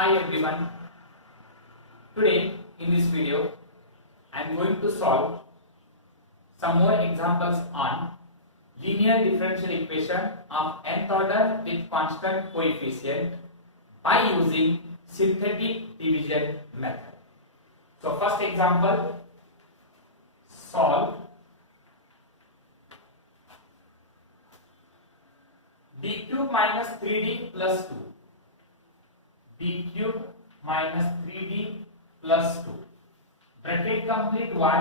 Hi everyone, today in this video I am going to solve some more examples on linear differential equation of nth order with constant coefficient by using synthetic division method. So first example, solve d cube minus 3d plus 2. d cube minus 3d plus 2. Bracket complete y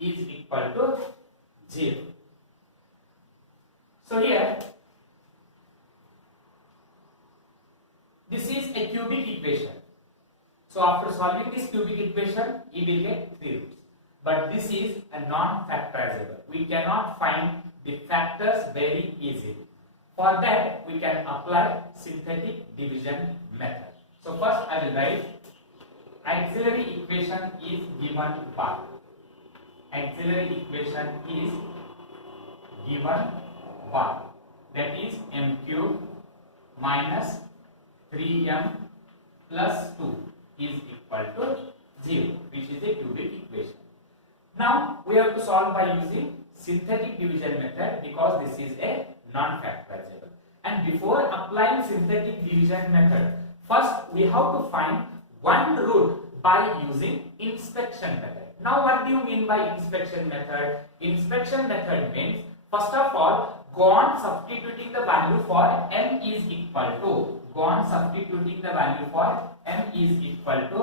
is equal to 0. So here, this is a cubic equation. So after solving this cubic equation, you will get 3 roots. But this is a non-factorizable. We cannot find the factors very easily. For that, we can apply synthetic division method. So first I will write auxiliary equation is given by. Auxiliary equation is given by, that is m cube minus 3m plus 2 is equal to 0, which is a cubic equation. Now we have to solve by using synthetic division method because this is a non-factorizable. And before applying synthetic division method, first we have to find one root by using inspection method. Now what do you mean by inspection method? Inspection method means, first of all, go on substituting the value for m is equal to, go on substituting the value for m is equal to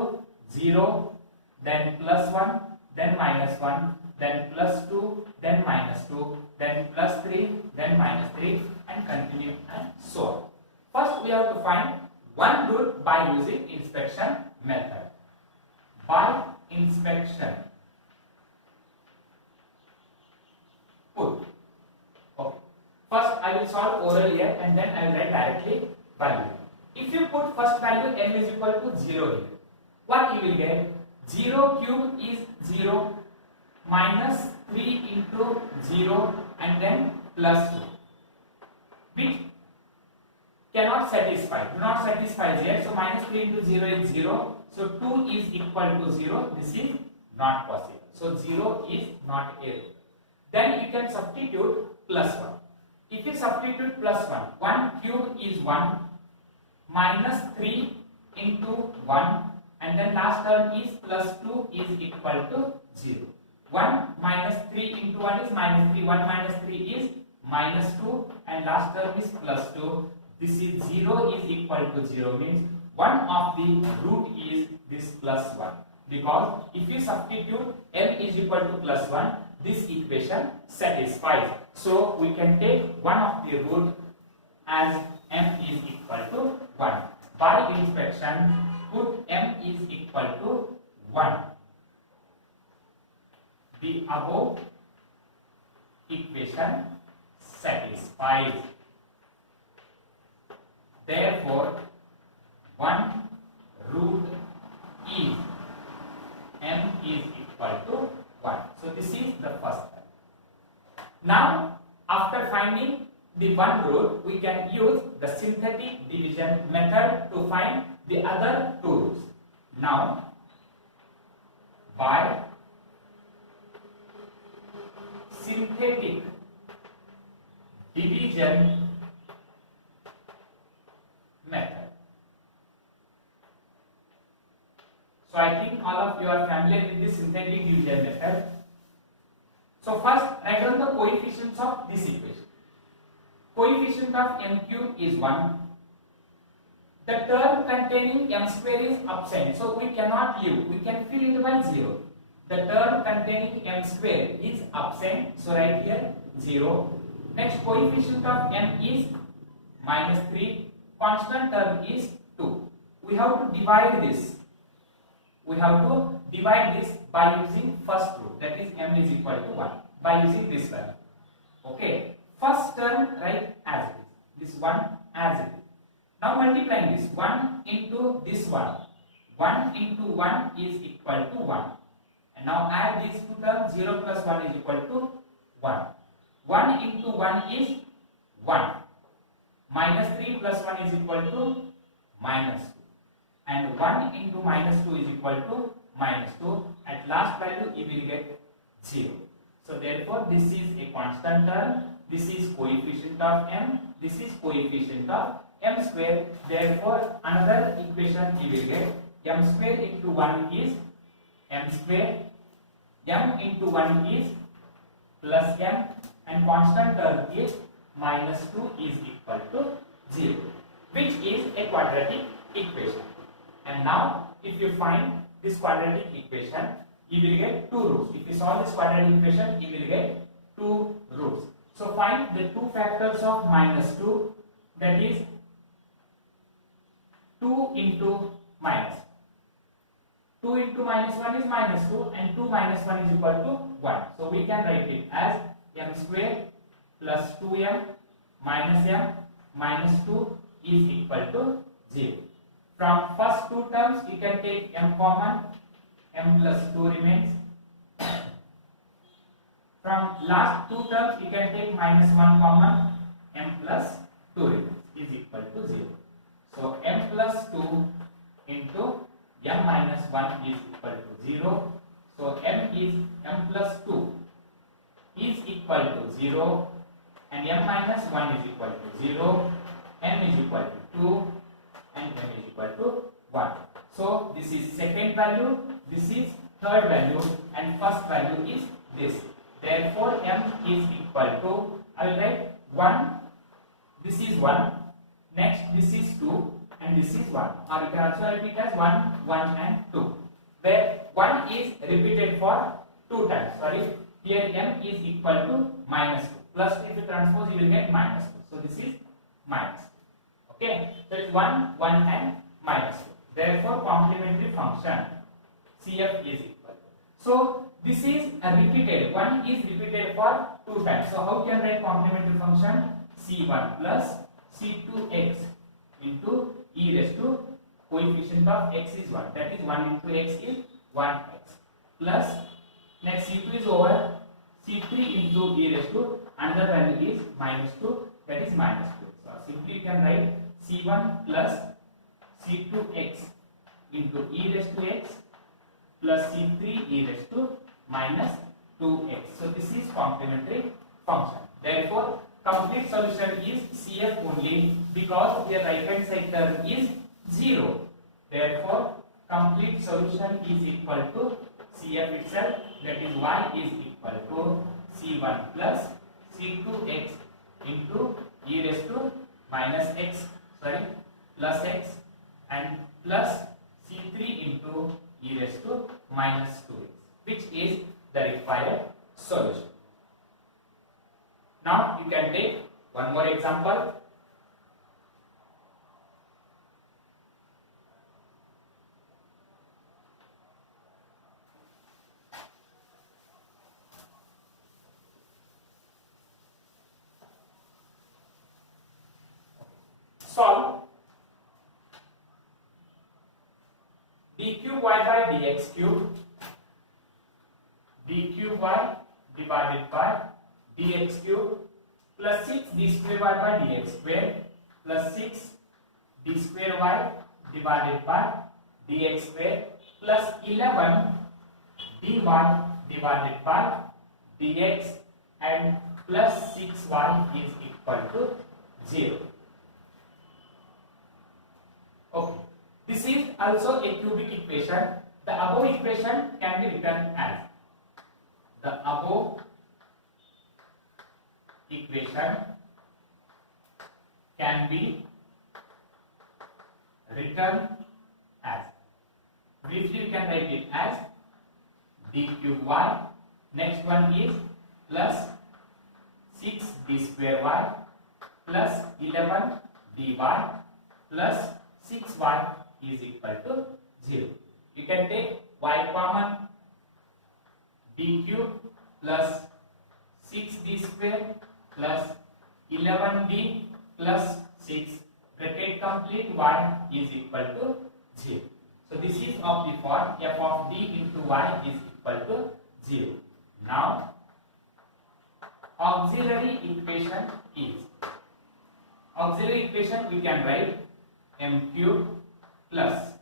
0, then plus 1, then minus 1, then plus 2, then minus 2, then plus 3, then minus 3, and continue and so on. First we have to find one root by using inspection method. By inspection, put. Okay. First I will solve oral here and then I will write directly value. If you put first value m is equal to 0 here, what you will get? 0 cube is 0 minus 3 into 0 and then plus 2, which cannot satisfy, do not satisfy here. So minus 3 into 0 is 0. So 2 is equal to 0. This is not possible. So 0 is not a root. Then you can substitute plus 1. If you substitute plus 1, 1 cube is 1 minus 3 into 1 and then last term is plus 2 is equal to 0. 1 minus 3 into 1 is minus 3. 1 minus 3 is minus 2 and last term is plus 2. This is 0 is equal to 0 means one of the root is this plus 1, because if you substitute m is equal to plus 1, this equation satisfies. So we can take one of the root as m is equal to 1. By inspection, put m is equal to 1. The above equation satisfies. Therefore, one root is m is equal to 1. So this is the first one. Now, after finding the one root, we can use the synthetic division method to find the other two roots. Now, by synthetic division method. So I think all of you are familiar with the synthetic division method. So first write down the coefficients of this equation. Coefficient of m cube is 1. The term containing m square is absent, so we cannot leave. We can fill it by 0. The term containing m square is absent, so write here 0. Next, coefficient of m is minus 3. Constant term is 2. We have to divide this. We have to divide this by using first root, that is m is equal to 1, by using this value. Okay. First term write as it is. This one as it is. Now multiplying this 1 into this one. 1 into 1 is equal to 1. And now add these two terms. 0 plus 1 is equal to 1. 1 into 1 is 1. Minus 3 plus 1 is equal to minus 2. and 1 into minus 2 is equal to minus 2. At last value you will get 0. So therefore this is a constant term, this is coefficient of m, this is coefficient of m square. Therefore another equation you will get m square into 1 is m square, m into 1 is plus m, and constant term is minus 2 is equal to 0, which is a quadratic equation. And now if you find this quadratic equation, you will get two roots. If you solve this quadratic equation, you will get two roots. So find the two factors of minus 2, that is 2 into minus. 2 into minus 1 is minus 2, and 2 minus 1 is equal to 1. So we can write it as m square plus 2m minus m minus 2 is equal to 0. From first two terms you can take m common, m plus 2 remains. From last two terms you can take minus 1 common, m plus 2 remains is equal to 0. So m plus 2 into m minus 1 is equal to 0. So m plus 2 is equal to 0, and m minus 1 is equal to 0, m is equal to 2, and m is equal to 1. So this is second value, this is third value, and first value is this. Therefore m is equal to, I will write 1, this is 1, next this is 2, and this is 1, or you can also write it as 1, 1 and 2, where 1 is repeated for 2 times. Sorry, here m is equal to minus 2, plus if you transpose you will get minus 2, so this is minus. Okay, so it's 1, 1 and minus 2. Therefore complementary function CF is equal. So this is a repeated, 1 is repeated for 2 times. So how can I write complementary function? C1 plus C2x into e raised to coefficient of x is 1, that is 1 into x is 1x, plus next C2 is over, C3 into e raised to another value is minus 2, that is minus 2. So simply you can write C1 plus C2x into e raised to x plus C3 e raised to minus 2x. So this is complementary function. Therefore complete solution is CF only, because the right hand side term is 0. Therefore complete solution is equal to CF itself, that is y is equal to C1 plus C2x into e raised to minus x, plus x, and plus C3 into e raised to minus 2x, which is the required solution. Now you can take one more example. Solve d cube y by dx cube, d cube y divided by dx cube plus 6 d square y by dx square plus 6 d square y divided by dx square plus 11 dy divided by dx and plus 6y is equal to 0. Okay, this is also a cubic equation. The above equation can be written as, the above equation can be written as, briefly you can write it as d cube y, next one is plus 6 d square y plus 11 dy plus 6y is equal to 0. You can take y common, d cube plus 6d square plus 11d plus 6, bracket complete, y is equal to 0. So this is of the form f of d into y is equal to 0. Now auxiliary equation is, auxiliary equation we can write m cube plus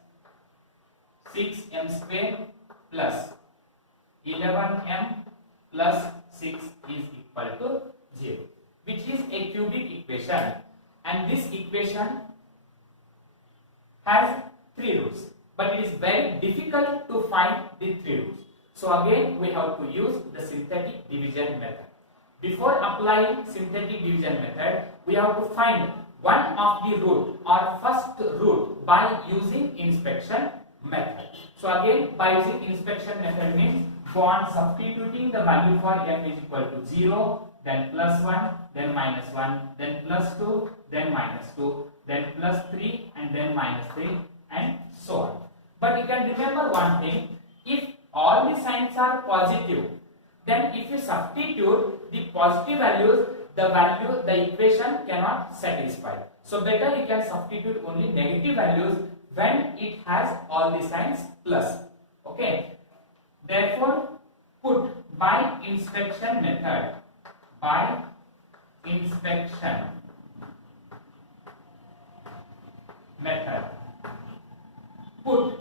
6m square plus 11m plus 6 is equal to 0, which is a cubic equation, and this equation has 3 roots, but it is very difficult to find the 3 roots. So again we have to use the synthetic division method. Before applying synthetic division method, we have to find one of the root or first root by using inspection method. So again, by using inspection method means go on substituting the value for m is equal to 0, then plus 1, then minus 1, then plus 2, then minus 2, then plus 3, and then minus 3, and so on. But you can remember one thing, if all the signs are positive, then if you substitute the positive values, the equation cannot satisfy. So better you can substitute only negative values when it has all the signs plus. Okay. Therefore, put by inspection method. By inspection method, put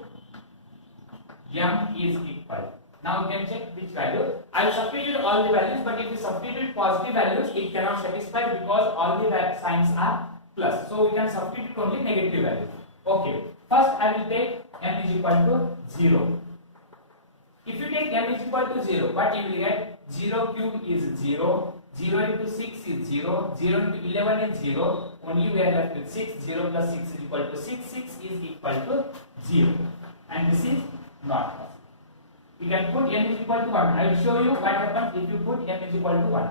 m is equal. Now you can check which value. I will substitute all the values, but if you substitute positive values, it cannot satisfy because all the signs are plus. So we can substitute only negative values. Okay. First I will take m is equal to 0. If you take m is equal to 0, what you will get? 0 cube is 0. 0 into 6 is 0. 0 into 11 is 0. Only we are left with 6. 0 plus 6 is equal to 6. 6 is equal to 0. And this is not possible. You can put m is equal to 1. I will show you what happens if you put m is equal to 1.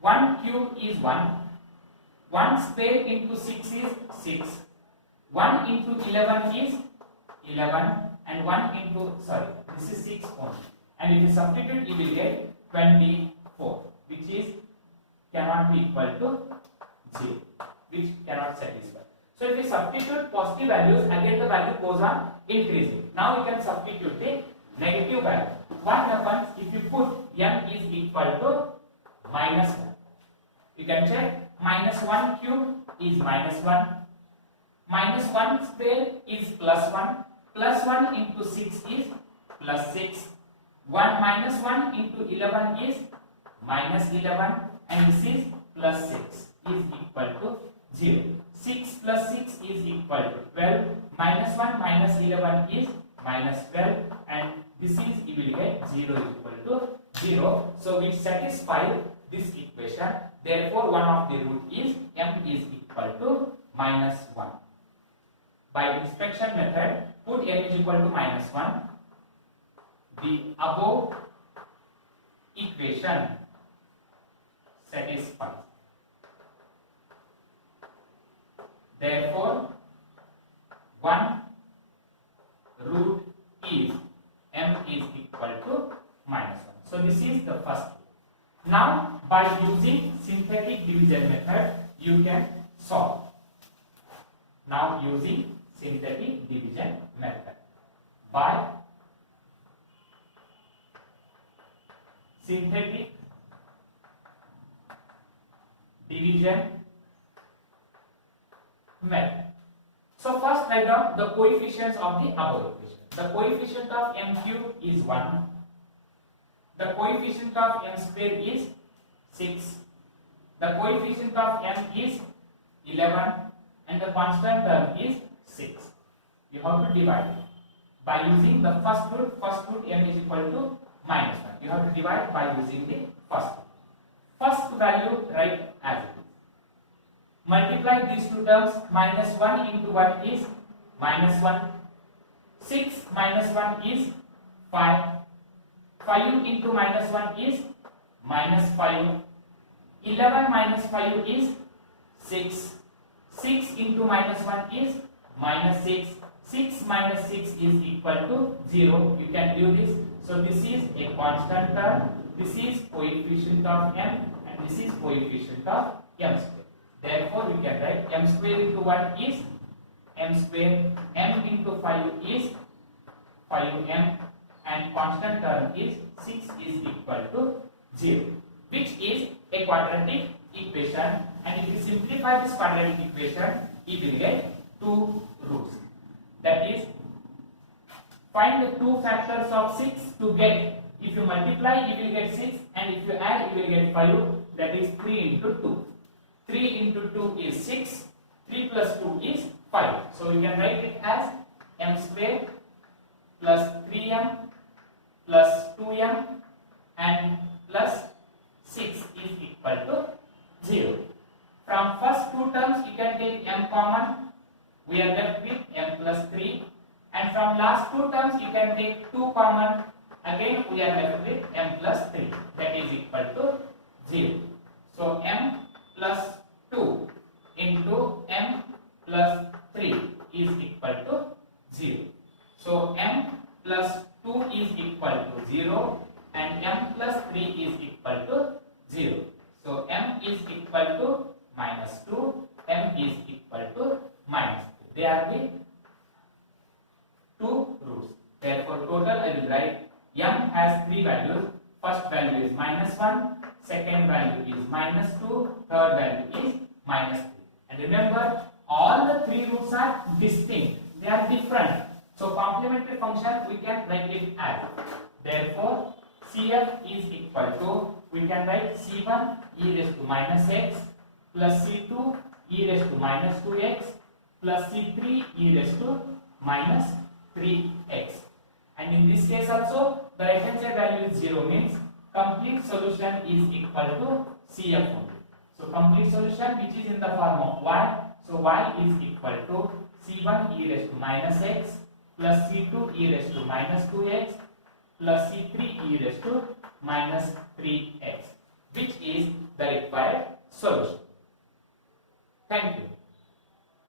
1 cube is 1. 1 square into 6 is 6. 1 into 11 is 11. And 1 into, this is 6 only. And if you substitute, you will get 24, which is cannot be equal to 0, which cannot satisfy. So if you substitute positive values, again the value goes on increasing. Now you can substitute the negative value. What happens if you put m is equal to minus 1? You can check. Minus 1 cube is minus 1. Minus 1 square is plus 1. Plus 1 into 6 is plus 6. 1 minus 1 into 11 is minus 11, and this is plus 6 is equal to 0. 6 plus 6 is equal to 12. Minus 1 minus 11 is minus 12, and this is, you will get 0 is equal to 0. So we satisfy this equation. Therefore, one of the root is m is equal to minus 1. By inspection method, put m is equal to minus 1. The above equation satisfies. Therefore, one root is m is equal to minus 1. So this is the first. Now, by using synthetic division method, you can solve. Now, using synthetic division method. By synthetic division method. So first write down the coefficients of the above equation. The coefficient of m cube is 1. The coefficient of m square is 6. The coefficient of m is 11, and the constant term is 6. You have to divide by using the first root. First root m is equal to minus 1. You have to divide by using the first root. First value write as it is. Multiply these two terms. Minus 1 into 1 is minus 1. 6 minus 1 is 5. 5 into minus 1 is minus 5. 11 minus 5 is 6. 6 into minus 1 is minus 6. 6 minus 6 is equal to 0. You can do this. So this is a constant term. This is coefficient of m, and this is coefficient of m square. Therefore, we can write m square into 1 is m square. M into 5 is 5m, and constant term is 6 is equal to 0, which is a quadratic equation. And if you simplify this quadratic equation, it will get two roots. That is Find the two factors of 6 to get. If you multiply, you will get 6, and if you add, you will get 5. That is 3 into 2. 3 into 2 is 6. 3 plus 2 is 5. So you can write it as m square plus 3m plus 2m and plus 6 is equal to 0. From first two terms, you can take m common. We are left with m plus 3. And from last two terms, you can take 2 common. Again, we are left with m plus 3. That is equal to 0. So m plus 2 into m plus 3 is equal to 0. So m plus 2 is equal to 0 and m plus 3 is equal to 0. So m is equal to minus 2, m is equal to minus 2. They are the two roots. Therefore, total I will write m has 3 values. First value is minus 1, second value is minus 2, third value is minus 3. And remember, all the 3 roots are distinct. They are different. So, complementary function we can write it as. Therefore, CF is equal to, we can write C1 e raised to minus x plus C2 e raised to minus 2x plus C3 e raised to minus 3x. And in this case also, the right hand side value is 0, means complete solution is equal to CF only. So complete solution which is in the form of y. So y is equal to C1 e raised to minus x plus C2 e raised to minus 2x plus C3 e raised to minus 3x, which is the required solution. Thank you.